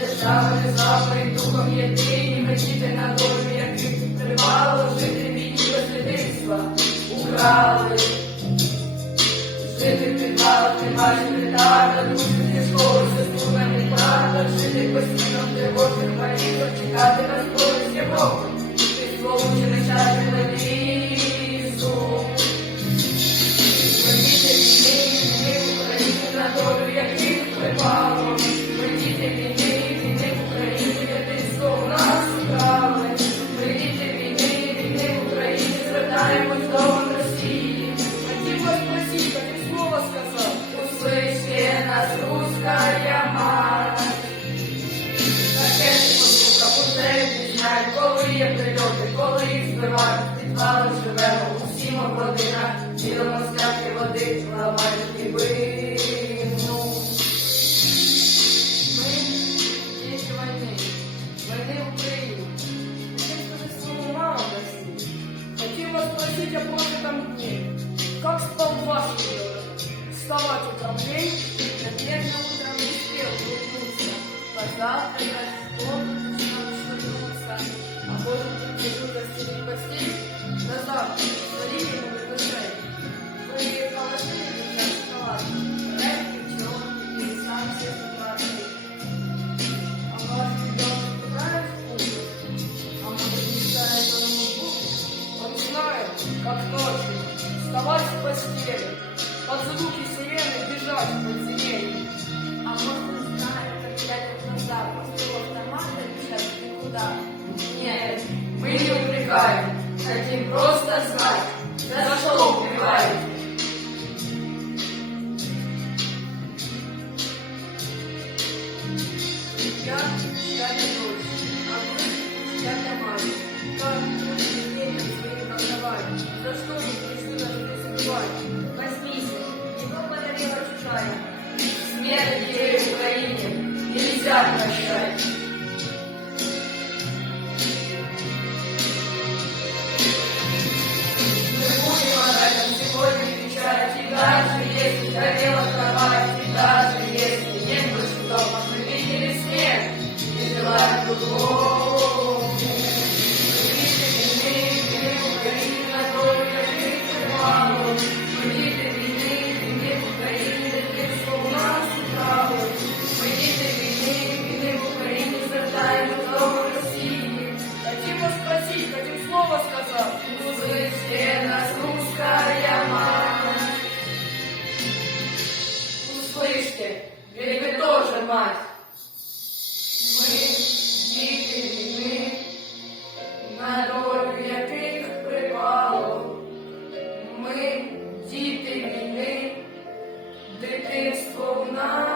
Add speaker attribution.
Speaker 1: держави, завжди духом єдині, мечіти на долю, як тривало жити війні бездитинства, украли, жити підвал, тримай, не так, друзі, зі русская мать. Таке сука потребі знає, коли є прильоти, коли їх збивають, підвали живемо у сіма родина, ділимо скляки води, ламають і. Ну, ми діти війни, війни Україну. Хотів мама Росії. Хотів вас просити там дні. Как стал вас Вставать е, управление в комнату снова швырнуться, а может быть, забыл расстелить постель, на завтрак сварили ему приглашение. Вы положили на шоколад, рэп, девчонки, и сам все ситуации. А ваш ребенок играет в куклу? А может, мечтает он ему буквы? Он знает, как ночью вставать с постели, под звуки сирены бежать в подземелье. А может, он знает, втекают, хотим просто знать, за что убивают. Я, я не дочь, а вы, я не мать. Как вы не свои колдовать? За что вы пришли нас призывать? Возьмите, не благодарила чужая. Смерть ей в Украине нельзя прощать. сказал, ведь вы тоже мать. Мы, діти, ми, на яких припало. Ми, діти війни, дитинство в нас.